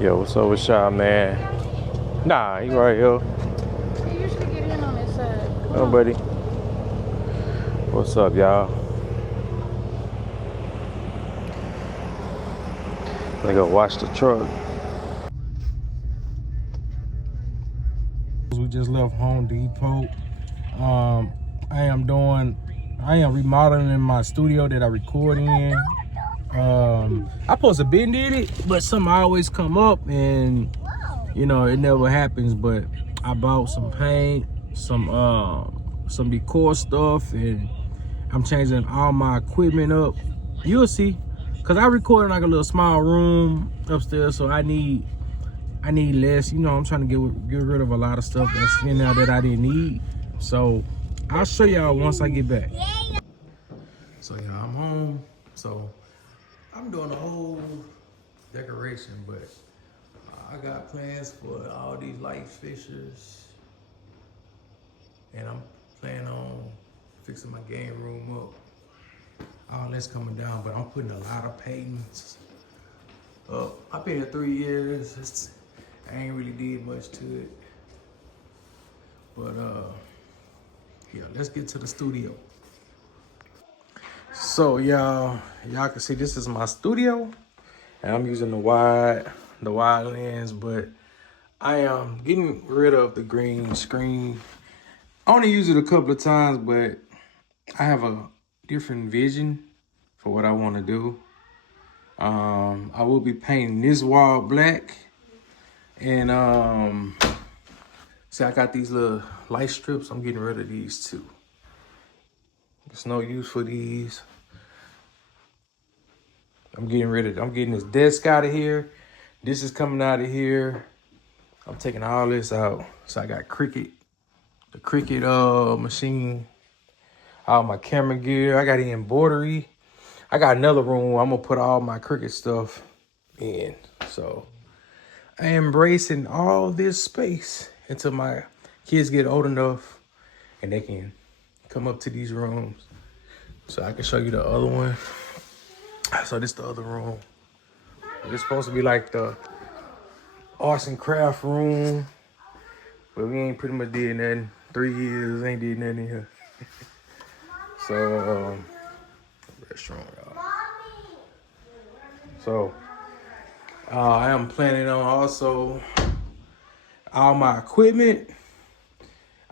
Yo, what's up with y'all, man? Nah, he right here. You usually get in on this side. Come Oh, on. buddy. What's up, y'all? Let go watch the truck. We just left Home Depot. I am remodeling in my studio that I record in. I supposed to been did it, but something always come up and it never happens. But I bought some paint, some decor stuff, and I'm changing all my equipment up. You'll see, cause I record in like a little small room upstairs, so I need less. I'm trying to get rid of a lot of stuff that's in there that I didn't need. So I'll show y'all once I get back. So yeah, I'm home. So I'm doing a whole decoration, but I got plans for all these light fixtures, and I'm planning on fixing my game room up. All that's coming down, but I'm putting a lot of paintings up. I've been here 3 years. I ain't really did much to it, but yeah, let's get to the studio. So y'all can see this is my studio, and I'm using the wide lens, but I am getting rid of the green screen. I only use it a couple of times, but I have a different vision for what I want to do. I will be painting this wall black, and see, I got these little light strips. I'm getting rid of these too. There's no use for these. I'm getting this desk out of here. This is coming out of here. I'm taking all this out. So I got the Cricut machine, all my camera gear. I got it in embroidery. I got another room where I'm gonna put all my Cricut stuff in. So I am embracing all this space until my kids get old enough and they can come up to these rooms. So I can show you the other one. So this the other room. It's supposed to be like the arts and craft room, but we ain't pretty much did nothing. 3 years, ain't did nothing in here. So, restaurant, y'all. So, I am planning on also all my equipment.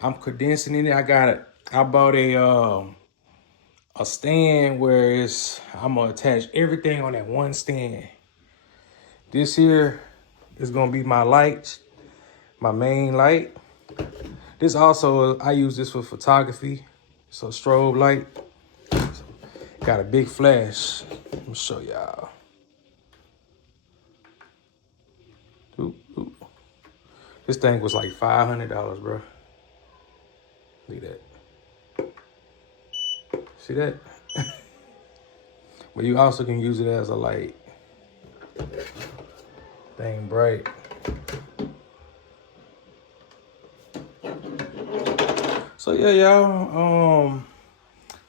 I'm condensing in it. I bought a stand where I'm gonna attach everything on that one stand. This here is gonna be my lights, my main light. This also, I use this for photography. It's a strobe light. Got a big flash. Let me show y'all. Ooh. This thing was like $500, bro. Look at that. See that? But you also can use it as a light. Dang bright. So yeah, y'all.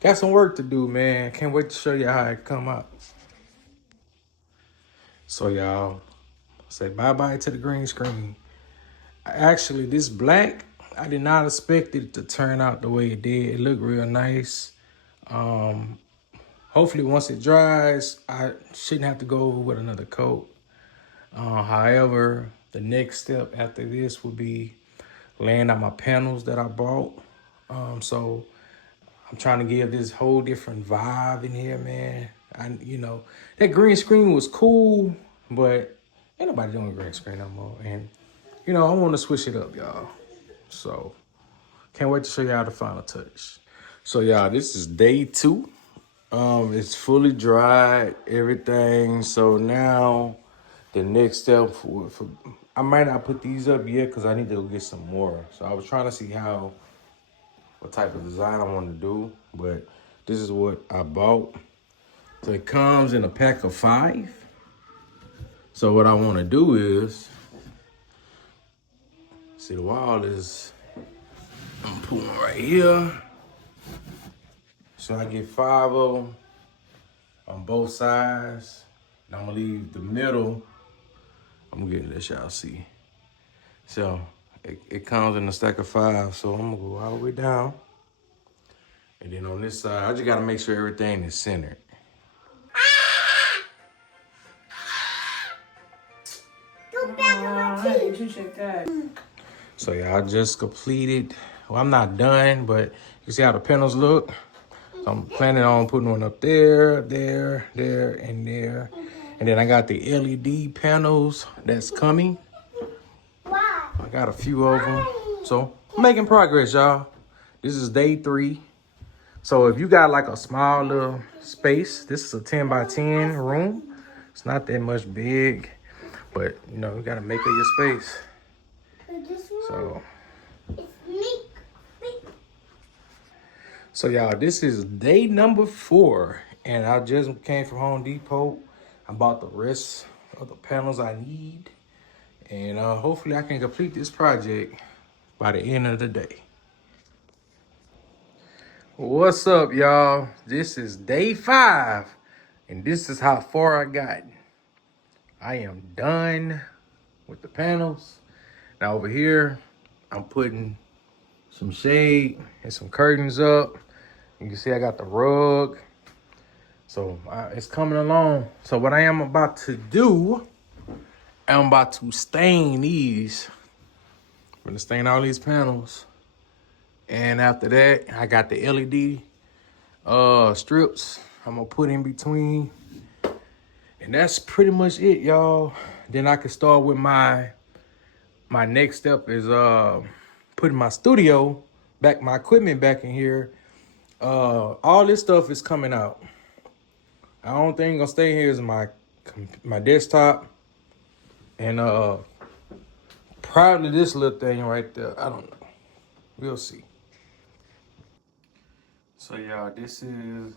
Got some work to do, man. Can't wait to show you how it come out. So y'all, say bye-bye to the green screen. Actually, this black, I did not expect it to turn out the way it did. It looked real nice. Hopefully once it dries, I shouldn't have to go over with another coat. However, the next step after this will be laying out my panels that I bought. So I'm trying to give this whole different vibe in here, man. That green screen was cool, but ain't nobody doing green screen no more. And, I want to switch it up, y'all. So can't wait to show y'all the final touch. So y'all, this is day 2. It's fully dried, everything. So now the next step for I might not put these up yet because I need to go get some more. So I was trying to see what type of design I want to do, but this is what I bought. So it comes in a pack of 5. So what I want to do is, see the wall is, I'm pulling right here. So I get 5 of them on both sides. And I'm gonna leave the middle I'm getting this, y'all see. So it comes in a stack of 5. So I'm gonna go all the way down. And then on this side, I just gotta make sure everything is centered. You check that. So yeah, I just completed. Well, I'm not done, but you see how the panels look? So I'm planning on putting one up there, there, there, and there. And then I got the LED panels that's coming. I got a few of them. So I'm making progress, y'all. This is day 3. So if you got like a small little space, this is a 10 by 10 room. It's not that much big, but you know, you gotta make it your space. So y'all, this is day number 4, and I just came from Home Depot. I bought the rest of the panels I need, and hopefully I can complete this project by the end of the day. What's up, y'all? This is day 5, and this is how far I got. I am done with the panels. Now over here, I'm putting some shade and some curtains up. You can see I got the rug. So it's coming along. So what I am about to do, I'm about to stain these. I'm gonna stain all these panels. And after that, I got the LED strips I'm gonna put in between. And that's pretty much it, y'all. Then I can start with my next step is putting my studio back, my equipment back in here. All this stuff is coming out. The only thing gonna stay here is my desktop and probably this little thing right there. I don't know. We'll see. So y'all, this is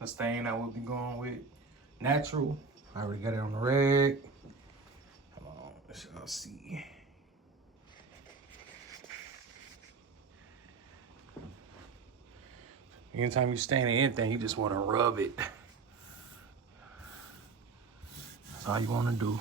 the stain I will be going with. Natural. I already got it on the rag. Hold on, let y'all see. Anytime you stain anything, you just want to rub it. That's all you want to do.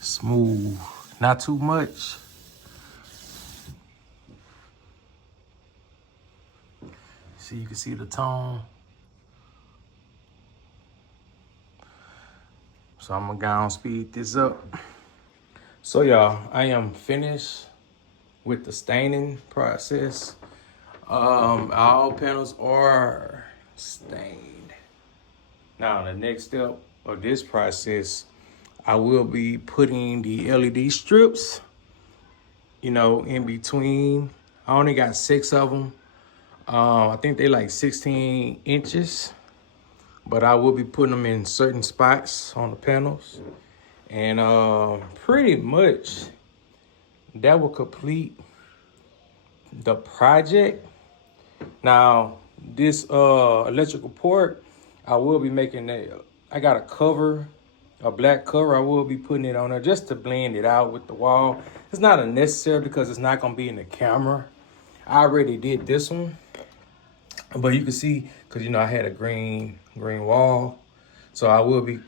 Smooth, not too much. See, you can see the tone. So I'm gonna go and speed this up. So y'all, I am finished with the staining process. All panels are stained. Now the next step of this process, I will be putting the LED strips, you know, in between. I only got 6 of them. I think they like 16 inches, but I will be putting them in certain spots on the panels. And pretty much that will complete the project. Now, this electrical port, I will be making I got a cover, a black cover. I will be putting it on there just to blend it out with the wall. It's not unnecessary because it's not gonna be in the camera. I already did this one, but you can see, cause you know I had a green wall. So I will be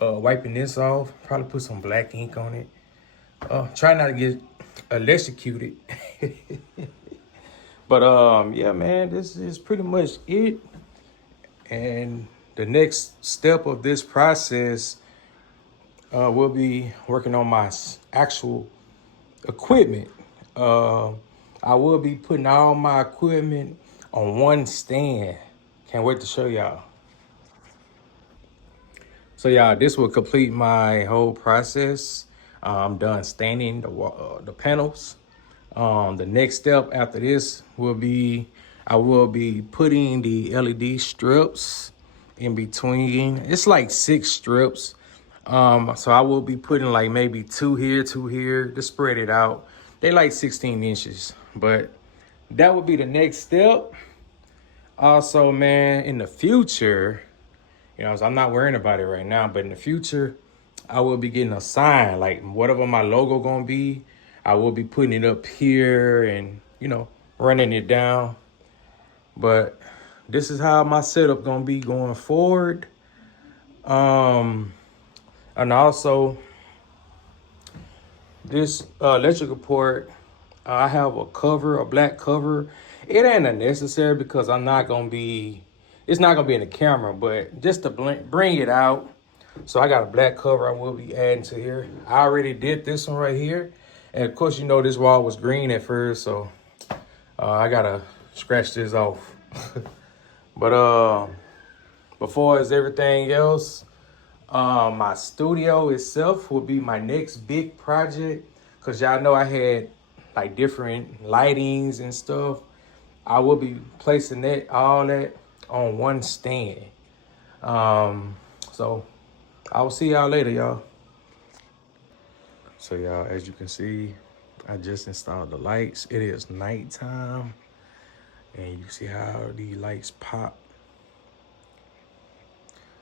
wiping this off, probably put some black ink on it. Try not to get electrocuted. But yeah, man, this is pretty much it. And the next step of this process, we'll be working on my actual equipment. I will be putting all my equipment on one stand. Can't wait to show y'all. So y'all, this will complete my whole process. I'm done staining the panels. The next step after this will be, I will be putting the LED strips in between. It's like 6 strips. So I will be putting like maybe 2 here, 2 here, to spread it out. They like 16 inches, but that would be the next step. Also, man, in the future, you know, so I'm not worrying about it right now, but in the future, I will be getting a sign, like whatever my logo gonna be. I will be putting it up here and, you know, running it down. But this is how my setup gonna be going forward. And also this electrical port, I have a cover, a black cover. It ain't a necessary because I'm not gonna be, it's not gonna be in the camera, but just to bring it out. So I got a black cover I will be adding to here. I already did this one right here. And of course, you know, this wall was green at first, so I gotta scratch this off. But before as everything else, my studio itself will be my next big project. Cause y'all know I had like different lightings and stuff. I will be placing all that on one stand. So I will see y'all later, y'all. So y'all, as you can see, I just installed the lights. It is nighttime, and you see how the lights pop.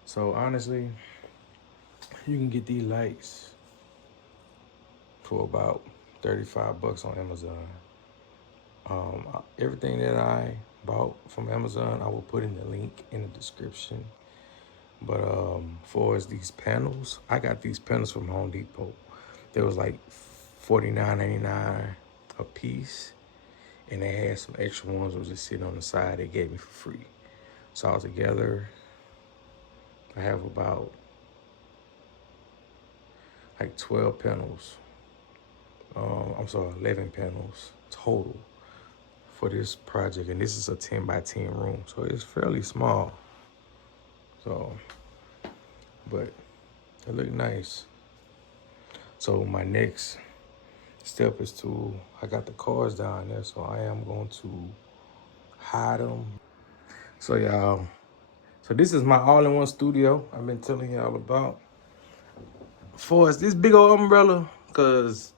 So honestly, you can get these lights for about 35 bucks on Amazon. Everything that I bought from Amazon, I will put in the link in the description. But for as these panels, I got these panels from Home Depot. They was like $49.99 a piece, and they had some extra ones that was just sitting on the side. They gave me for free. So altogether, I have about like 12 panels. I'm sorry, 11 panels total for this project, and this is a 10 by 10 room, so it's fairly small. So, but it look nice. So my next step is I got the cars down there, so I am going to hide them. So y'all, so this is my all-in-one studio I've been telling y'all about. For this big old umbrella, cause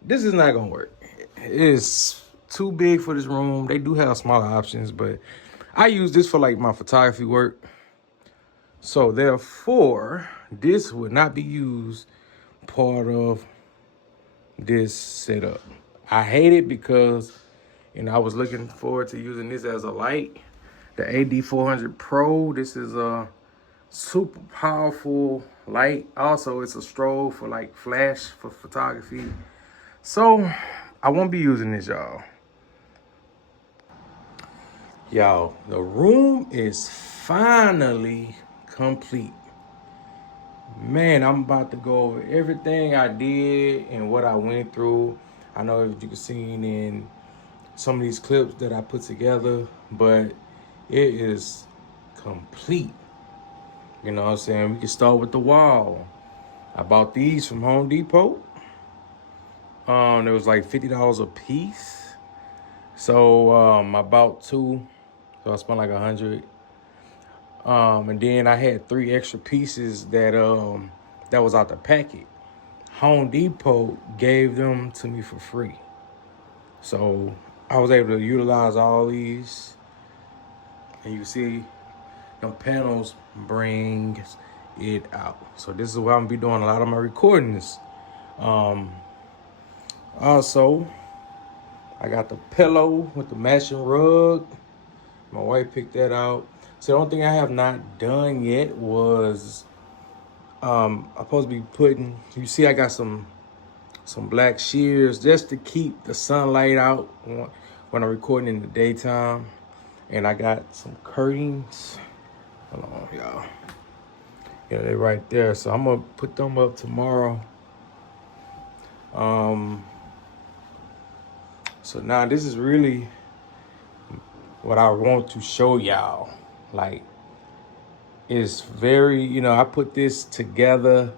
this is not gonna work. It's too big for this room. They do have smaller options, but I use this for like my photography work. So therefore, this would not be used part of this setup. I hate it because, you know, I was looking forward to using this as a light. The AD400 Pro, this is a super powerful light. Also, it's a strobe for like flash for photography. So I won't be using this, y'all. Y'all, the room is finally complete. Man, I'm about to go over everything I did and what I went through. I know if you can see in some of these clips that I put together, but it is complete. You know what I'm saying? We can start with the wall. I bought these from Home Depot. It was like $50 a piece. So I bought two. So I spent like 100. And then I had 3 extra pieces that was out the packet. Home Depot gave them to me for free. So I was able to utilize all these. And you see them panels bring it out. So this is where I'm gonna be doing a lot of my recordings. Also, I got the pillow with the matching rug. My wife picked that out. So the only thing I have not done yet was I'm supposed to be putting, you see I got some black shears just to keep the sunlight out when I'm recording in the daytime. And I got some curtains. Hold on, y'all. Yeah, they're right there. So I'm gonna put them up tomorrow. So now this is really what I want to show y'all. Like, it's very, you know, I put this together.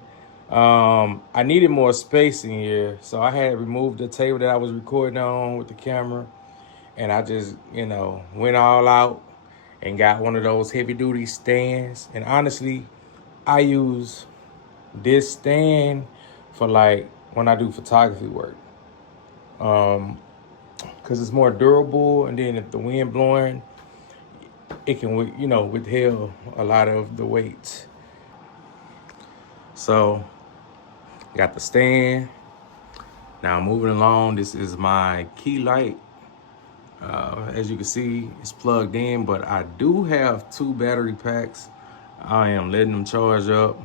I needed more space in here, so I had removed the table that I was recording on with the camera, and I just, you know, went all out and got one of those heavy duty stands. And honestly, I use this stand for like when I do photography work, because it's more durable, and then if the wind blowing, it can, you know, withhold a lot of the weight. So got the stand. Now moving along, this is my key light. As you can see, it's plugged in, but I do have 2 battery packs. I am letting them charge up.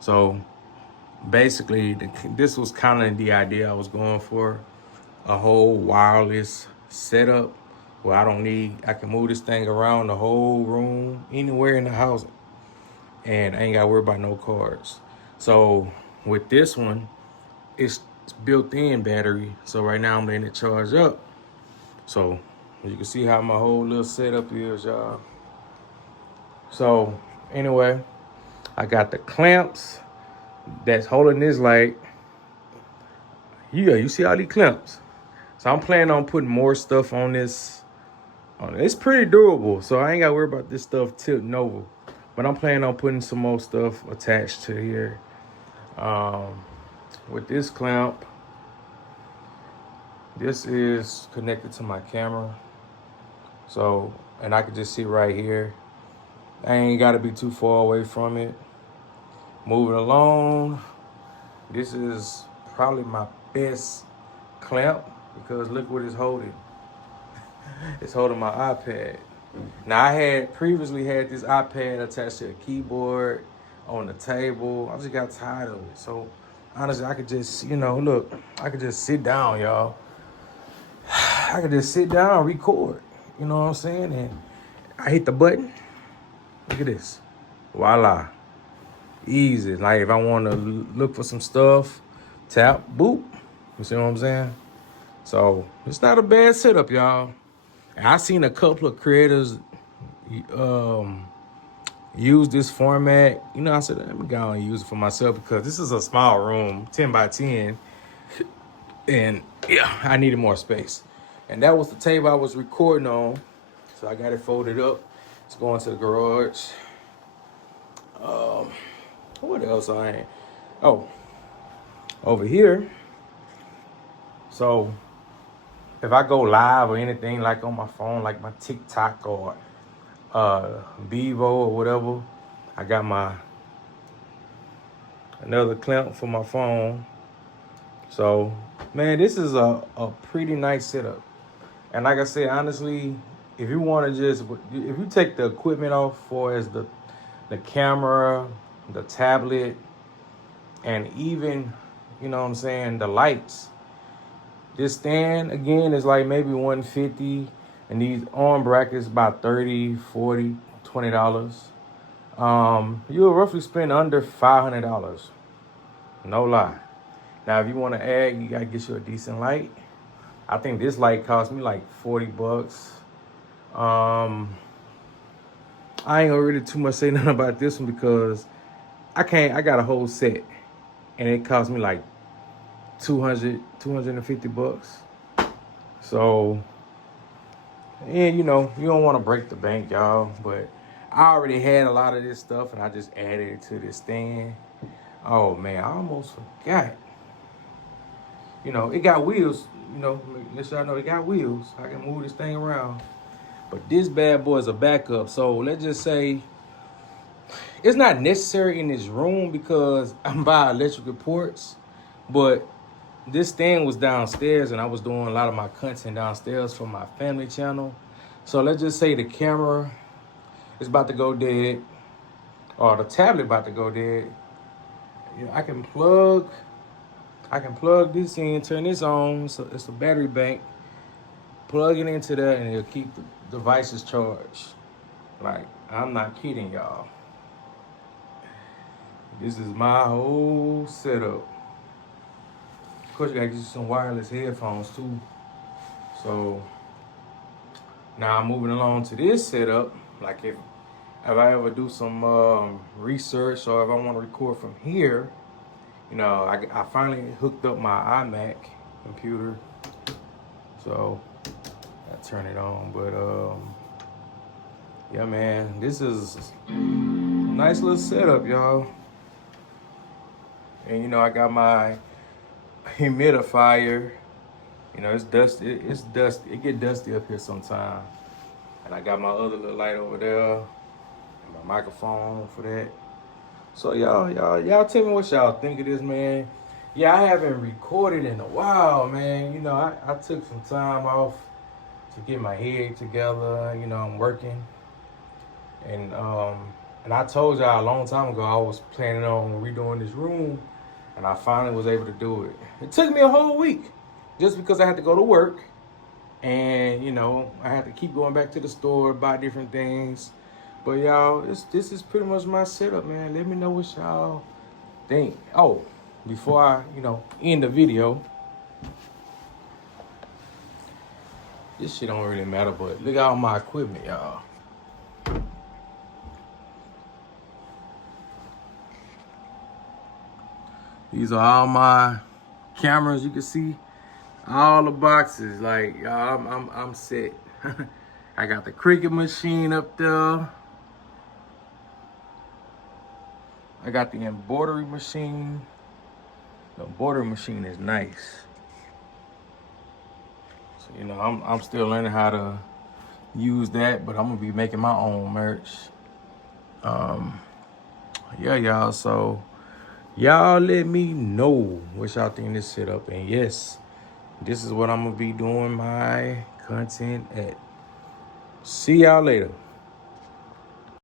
So basically, this was kind of the idea I was going for. A whole wireless setup where I can move this thing around the whole room, anywhere in the house, and I ain't got to worry about no cords. So with this one, it's built-in battery. So right now I'm letting it charge up. So you can see how my whole little setup is, y'all. So anyway, I got the clamps that's holding this light. Yeah, you see all these clamps. So I'm planning on putting more stuff on this. It's pretty durable, so I ain't got to worry about this stuff tilting over. But I'm planning on putting some more stuff attached to here. With this clamp, this is connected to my camera. So, and I can just see right here. I ain't got to be too far away from it. Moving along, this is probably my best clamp because look what it's holding. It's holding my iPad. Now I had previously had this iPad attached to a keyboard on the table. I just got tired of it. So honestly, I could just, look, I could just sit down, y'all. I could just sit down and record. You know what I'm saying? And I hit the button. Look at this. Voila. Easy. Like if I want to look for some stuff, tap, boop. You see what I'm saying? So it's not a bad setup, y'all. And I seen a couple of creators use this format. I said, let me go and use it for myself because this is a small room, 10 by 10. And yeah, I needed more space. And that was the table I was recording on. So I got it folded up. It's going to the garage. What else I ain't? Oh, over here. So if I go live or anything like on my phone, like my TikTok or Vivo or whatever, I got another clamp for my phone. So man, this is a pretty nice setup. And like I said, honestly, if you want to if you take the equipment off for as the camera, the tablet, and even, you know what I'm saying, the lights, this stand again is like maybe $150, and these arm brackets about $30, $40, $20. You'll roughly spend under $500. No lie. Now, if you want to add, you gotta get you a decent light. I think this light cost me like $40. I ain't gonna really too much say nothing about this one because I got a whole set, and it cost me like $250. So, and you don't want to break the bank, y'all, but I already had a lot of this stuff and I just added it to this stand. Oh man, I almost forgot. It got wheels, let y'all know it got wheels. I can move this thing around. But this bad boy is a backup. So let's just say it's not necessary in this room because I'm by electrical ports, but this stand was downstairs and I was doing a lot of my content downstairs for my family channel. So let's just say the camera is about to go dead or the tablet about to go dead. I can plug this in, turn this on. So it's a battery bank. Plug it into that and it'll keep the devices charged. Like, I'm not kidding y'all. This is my whole setup. Of course, you gotta get you some wireless headphones too. So now I'm moving along to this setup. Like if I ever do some research or if I want to record from here, I finally hooked up my iMac computer. So I turn it on. But yeah, man, this is a nice little setup, y'all. And I got my humidifier. It's dusty. It's dusty. It get dusty up here sometime. And I got my other little light over there. And my microphone for that. So y'all tell me what y'all think of this, man. Yeah, I haven't recorded in a while, man. You know, I took some time off to get my head together. You know, I'm working, and I told y'all a long time ago I was planning on redoing this room, and I finally was able to do it. It took me a whole week, just because I had to go to work, and you know I had to keep going back to the store, buy different things. But y'all, this is pretty much my setup, man. Let me know what y'all think. Oh, before I end the video, this shit don't really matter, but look at all my equipment, y'all. These are all my cameras. You can see all the boxes. Like y'all, I'm set. I got the Cricut machine up there. I got the embroidery machine. The embroidery machine is nice. So you know, I'm still learning how to use that, but I'm gonna be making my own merch. Yeah, y'all. So y'all let me know what y'all think of this setup. And yes, this is what I'm gonna be doing my content at. See y'all later.